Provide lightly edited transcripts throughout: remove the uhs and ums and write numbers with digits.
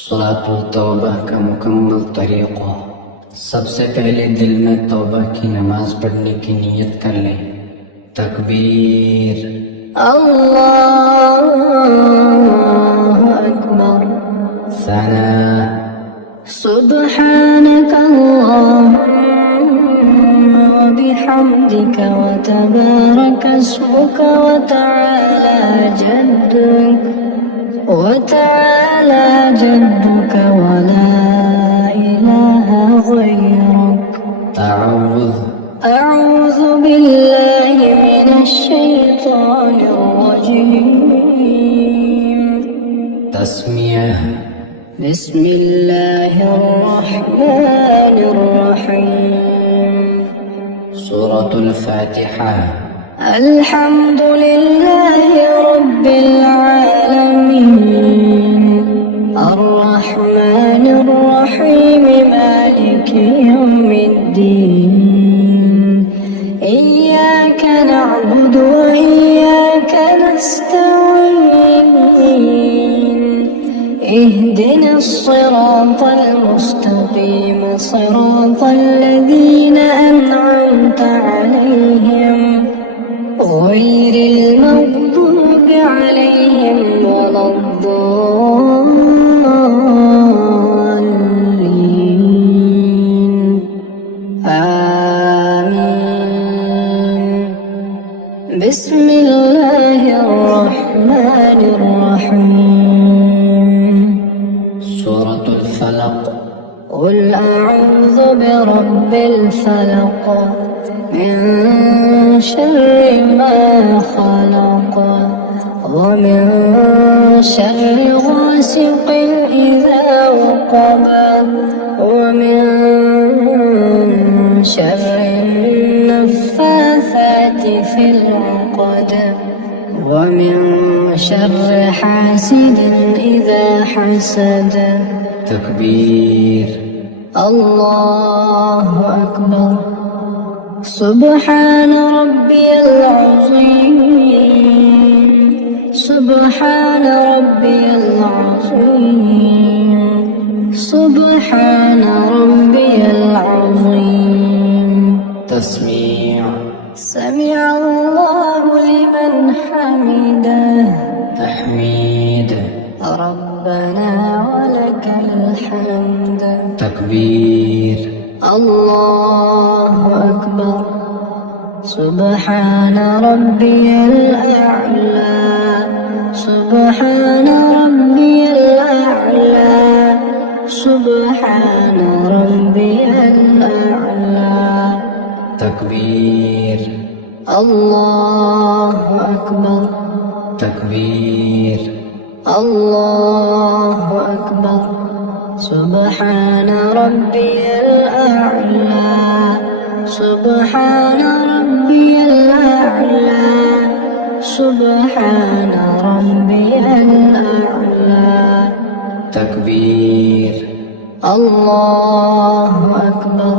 सलातुल तौबा का मुकम्मल तरीक़ा। सबसे पहले दिल में तौबा की नमाज पढ़ने की नीयत कर लें। तकबीर, अल्लाहु अकबर। सना, सुब्हानक अल्लाहुम्मा व बिहम्दिका व तबारक अस्मुका व तआला जद्दुक وتعالى جدك ولا إله غيرك। أعوذ بالله من الشيطان الرجيم। تسمية، بسم الله الرحمن الرحيم। سورة الفاتحة، الحمد لله رب العالمين الرحمن الرحيم مالك يوم الدين إياك نعبد وإياك نستعين اهدنا الصراط المستقيم صراط الذين أنعمت عليهم غير المغضوب عليهم ولا الضالين آمين। بسم الله الرحمن الرحيم। سورة الفلق، قل أعوذ برب الفلق من شر ما خلق ومن شر غاسق إذا وقب ومن شر النفاثات في العقد ومن شر حاسد إذا حسد۔ تكبير، الله أكبر۔ سبحان ربي العظيم، سبحان ربي العظيم، سبحان ربي العظيم۔ تسميع، سمع الله لمن حمده، تحميد، ربنا ولك الحمد۔ تكبير، الله أكبر۔ سبحان ربي الأعلى، سبحان ربي الأعلى، سبحان ربي الأعلى۔ تكبير، الله أكبر، تكبير، الله أكبر۔ سبحان ربي الأعلى، سبحان ربي الأعلى، سبحان ربي الأعلى۔ تكبير، الله أكبر۔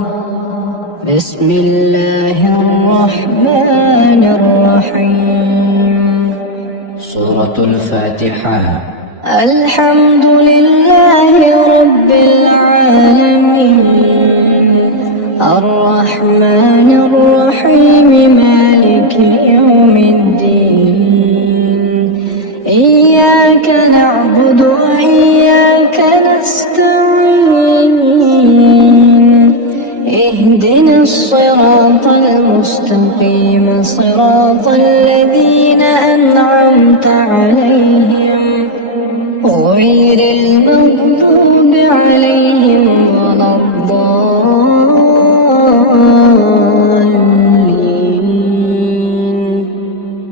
بسم الله الرحمن الرحيم۔ سورة الفاتحة، الحمد لله رب العالمين الرحمن الرحيم مالك يوم الدين إياك نعبد وإياك نستعين اهدنا الصراط المستقيم صراط الذين أنعمت عليهم غير المغضوب عليهم ولا الضالين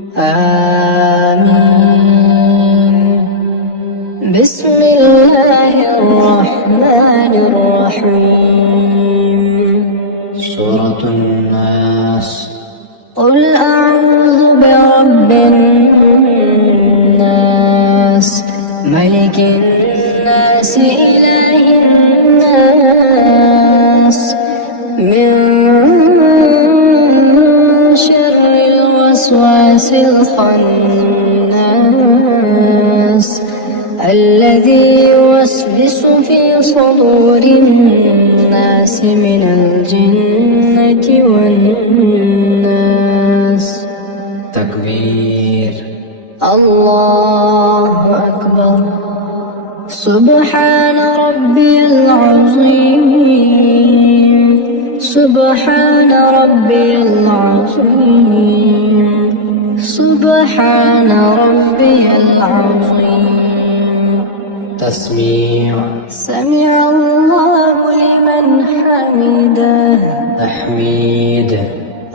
آمين۔ بسم الله الرحمن الرحيم۔ سورة الناس، قل أعوذ برب الناس ملك الناس إله الناس من شر الوسواس الخناس الذي يوسوس في صدور الناس من الجنة والناس. تكبير. الله أكبر. سبحان ربي العظيم، سبحان ربي العظيم، سبحان ربي العظيم. تسميع. سمع الله لمن حمده. تحميد.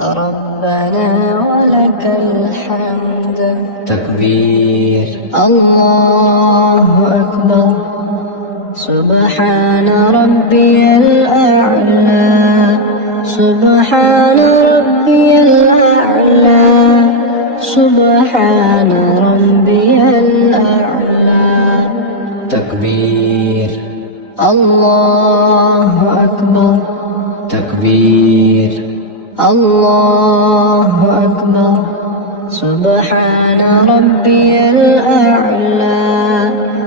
ربنا ولك الحمد. تكبير. الله أكبر. سبحان ربي الأعلى، سبحان ربي الأعلى، سبحان ربي الأعلى. تكبير. الله أكبر. تكبير. الله أكبر. سبحان ربي الأعلى،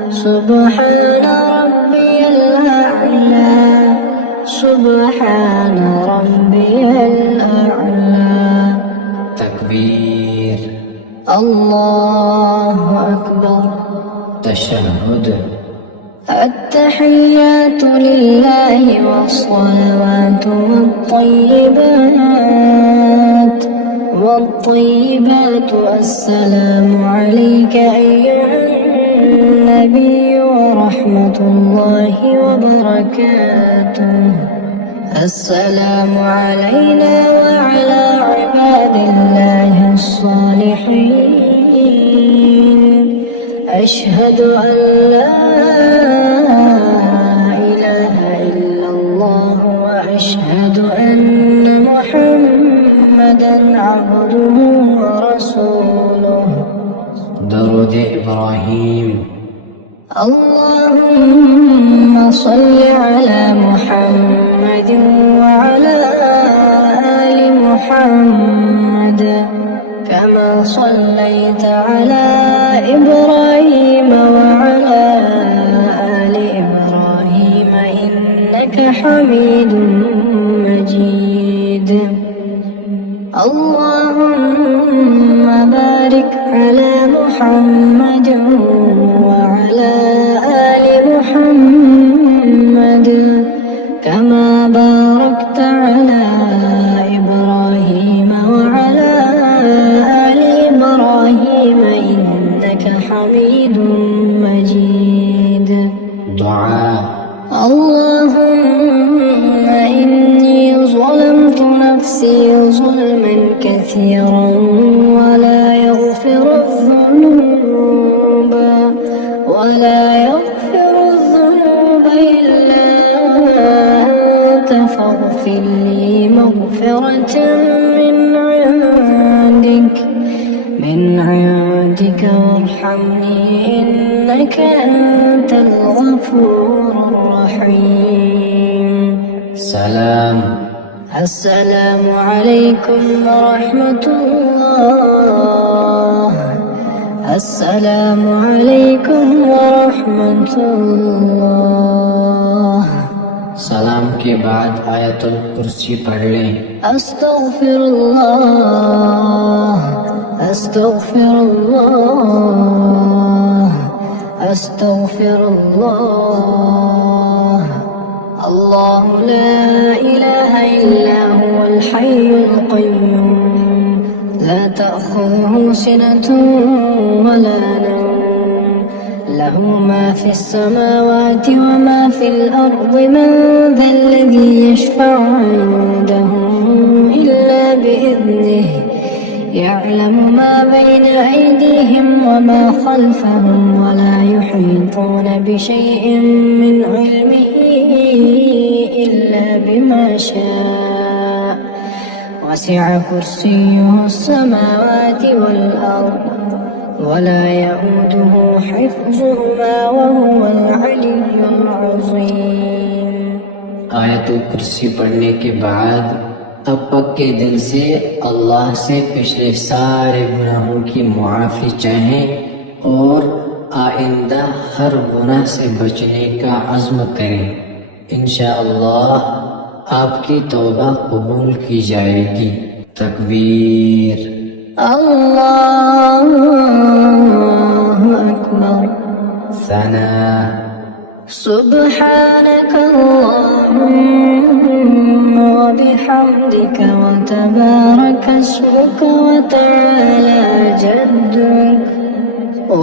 سبحان ربي الأعلى، سبحان ربي الأعلى. تكبير. الله أكبر. تشهد. التحيات لله والصلوات والطيبات، والطيبات السلام عليك أيها النبي ورحمة الله وبركاته. السلام علينا وعلى عباد الله الصالحين. أشهد أن لا إله إلا الله وأشهد أن محمدًا عبده ورسوله. درود إبراهيم. اللهم صل على محمد وعلى آل محمد كما صليت على إبراهيم وعلى آل إبراهيم إنك حميد مجيد. اللهم بارك على محمد وعلى آل محمد كما باركت على إبراهيم وعلى آل إبراهيم إنك حميد مجيد. دعاء. اللهم إني ظلمت نفسي ظلما كثيرا ولا يغفر الذنوب إلا أنت فاغفر لي مغفرة من عندك وارحمني إنك أنت الغفور الرحيم. سلام. السلام عليكم ورحمة الله. السلام عليكم ورحمة الله. सलाम के बाद आयतुल कुर्सी पढ़ लें। अस्तगफिरुल्लाह, अस्तगफिरुल्लाह, अस्तगफिरुल्लाह. الله لا إله إلا هو الحي القيوم لا تأخذه سنة ولا نوم له ما في السماوات وما في الأرض. من ذا الذي يشفع عنده إلا بإذنه يعلم ما بين أيديهم وما خلفهم ولا يحيطون بشيء من علمه إلا بما شاء. وسع كرسيه السماوات والأرض ولا يؤوده حفظهما وهو العلي العظيم. आयतुल कुर्सी पढ़ने के बाद अब पक्के दिल से अल्लाह से पिछले सारे गुनाहों की मुआफ़ी चाहें और आइंदा हर गुनाह से बचने का अज़्म करें। इंशाअल्लाह आपकी तौबा कबूल की जाएगी। तकबीर। अल्लाहु अकबर। सना। सुब्हानक अल्लाहुम्मा व बिहम्दिक व तबारक अस्मुक व तआला जद्दुक व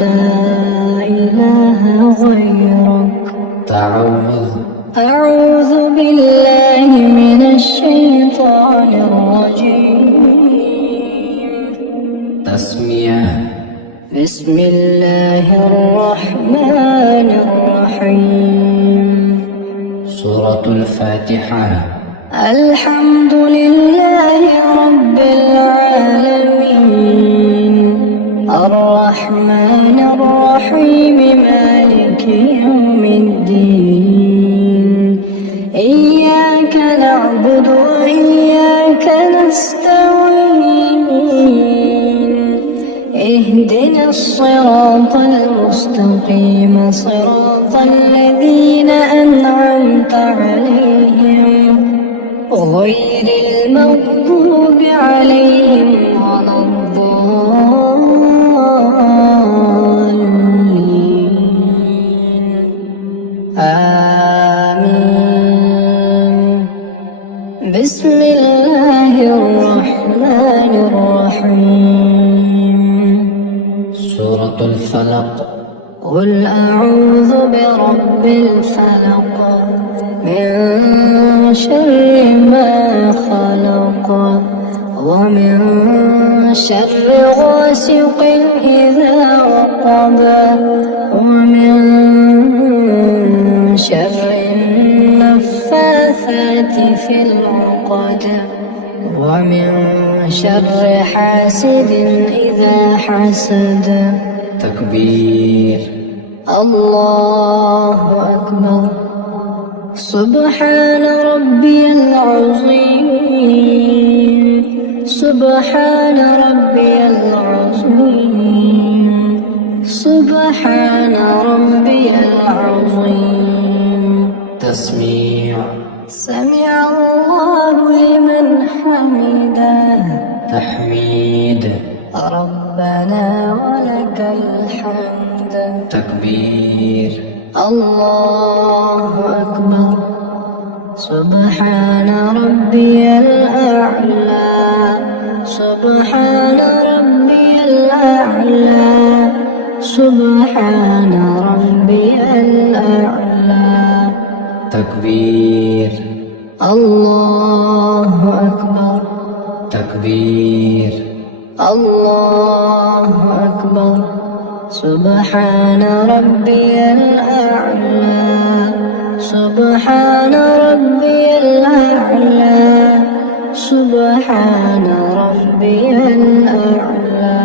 ला इलाहा गैरुक। أعوذ بالله من الشيطان الرجيم। तस्मिया। بسم الله الرحمن الرحيم। सूरतुल फातिहा। الحمد لله رب العالمين الرحمن الرحيم مالك يوم الدين إياك نعبد وإياك نستعين اهدنا الصراط المستقيم صراط الذين أنعمت عليهم غير المغضوب عليهم ولا الضالين آمين بسم الله الرحمن الرحيم सूरतुल फलक। قل أعوذ برب الفلق من شر ما خلق ومن شر غاسق إذا وقب ومن شر النفاثات في العقد ومن شر حاسد إذا حسد. تكبير. الله أكبر. سبحان ربي العظيم سبحان ربي العظيم سبحان ربي العظيم. تسميع. سمع الله لمن حمده. تحميد. ربنا ولك الحمد. تكبير. الله أكبر. سبحان ربي الأعلى سبحان ربي الأعلى سبحان ربي الأعلى. تكبير. الله أكبر. تكبير. الله أكبر. سبحان ربي الأعلى سبحان ربي الأعلى سبحان ربي الأعلى.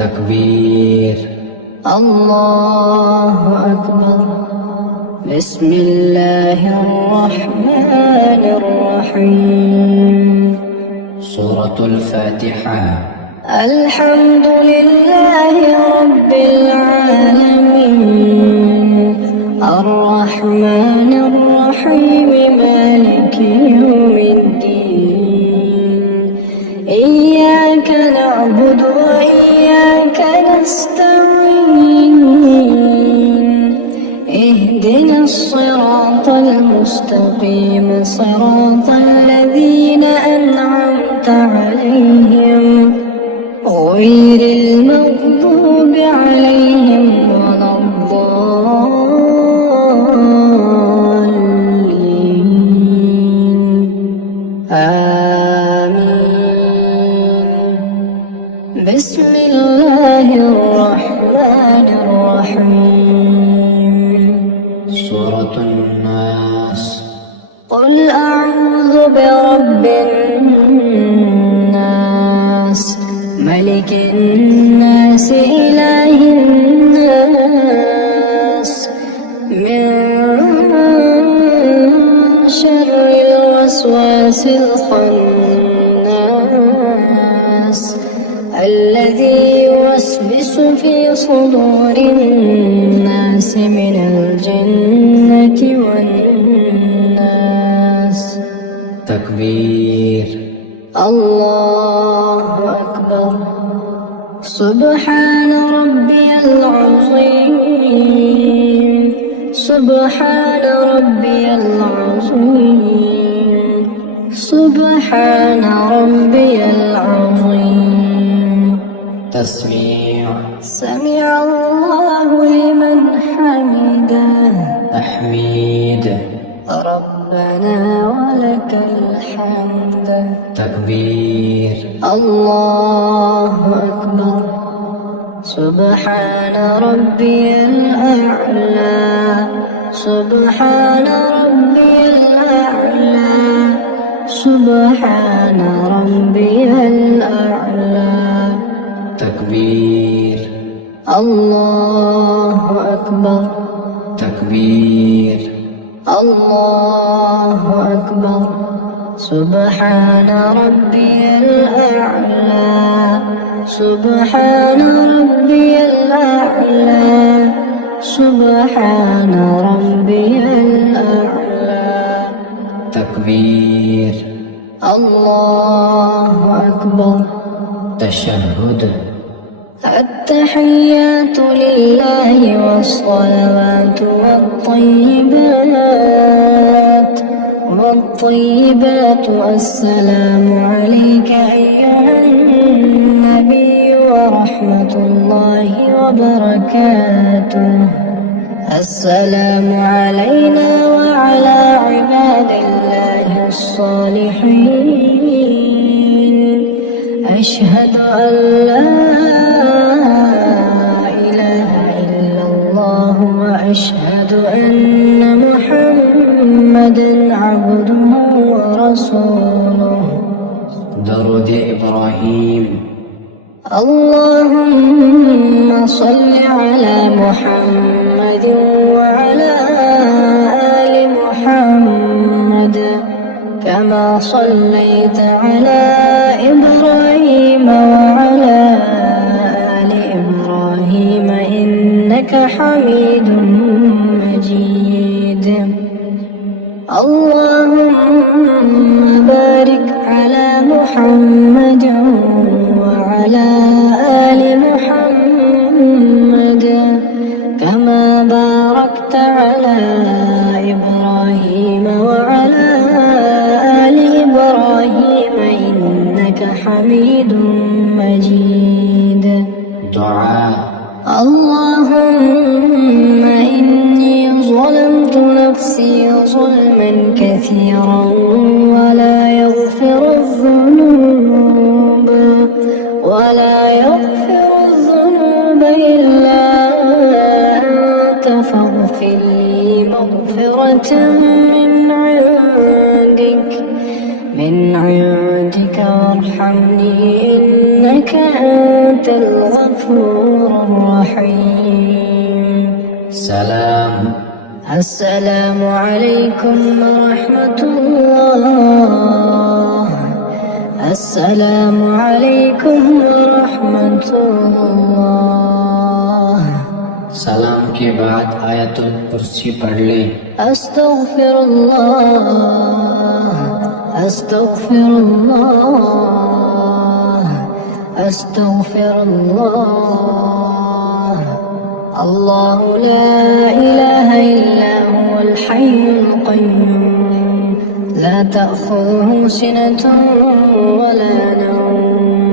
تكبير. الله أكبر. بسم الله الرحمن الرحيم. سورة الفاتحة. الحمد لله رب العالمين الرحمن الرحيم مالك يوم الدين إياك نعبد وإياك نستعين اهدنا الصراط المستقيم صراط الذين أنعمت عليهم غير المغضوب عليهم ولا الضالين آمين. بسم الله الرحمن الرحيم. سورة الناس. قل أعوذ برب الناس ملك الناس إله الناس من شر الوسواس الخناس الذي الناس من الجنة والناس. تكبير. الله أكبر. سبحان ربي العظيم. سبحان ربي العظيم. سبحان ربي العظيم. تسميع. سمع الله لمن حمده. تحميد. ربنا ولك الحمد. تكبير. الله أكبر. سبحان ربي الأعلى. سبحان ربي الأعلى. سبحان ربي الأعلى. تكبير. الله أكبر. تكبير. الله أكبر. سبحان ربي الأعلى. سبحان ربي الأعلى. سبحان ربي الأعلى. تكبير. الله أكبر. تشهد. التحيات لله والصلوات والطيبات السلام عليك أيها النبي ورحمة الله وبركاته. السلام علينا وعلى عباد الله الصالحين. أشهد أن لا إله إلا الله وأشهد أن محمدا عبده ورسوله. درود إبراهيم. اللهم صل على محمد وعلى آل محمد كما صليت على إبراهيم وعلى آل إبراهيم إنك حميد مجيد. اللهم بارك على محمد وعلى آل محمد كما باركت على إبراهيم وعلى آل إبراهيم إنك حميد مجيد. دعاء. اللهم إني ظلمت نفسي ظلما كثيرا ولا يغفر الذنوب إلا أنت فاغفر لي مغفرة من عندك وارحمني إنك أنت الغفور الرحيم. سلام. السلام عليكم ورحمة الله. السلام عليكم ورحمة الله. सलाम के बाद आयतुल कुर्सी पढ़ ले. अस्तगफिरुल्लाह. अस्तगफिरुल्लाह. अस्तगफिरुल्लाह. الله لا إله إلا هو الحي القيوم لا تأخذه سنة ولا نوم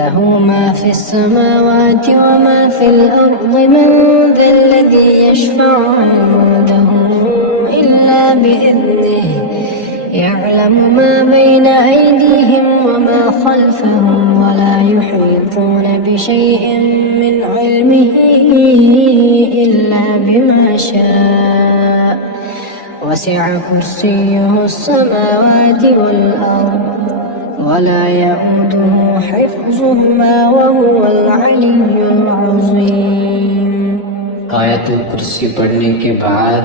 له ما في السماوات وما في الأرض من ذا الذي يشفع عنده إلا بإذنه يعلم ما بين أيديهم وما خلفهم ولا يحيطون بشيء من علمه إلا بما شاء وسع كرسيه السماوات والأرض ولا يؤوده حفظهما وهو العلي العظيم. आयतुल कुर्सी पढ़ने के बाद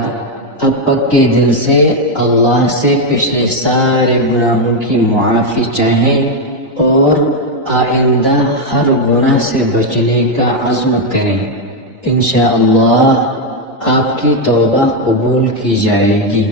अब पक्के दिल से अल्लाह से पिछले सारे गुनाहों की मुआफ़ी चाहें और आइंदा हर गुनाह से बचने का अज़्म करें। इंशाअल्लाह आपकी तौबा कबूल की जाएगी।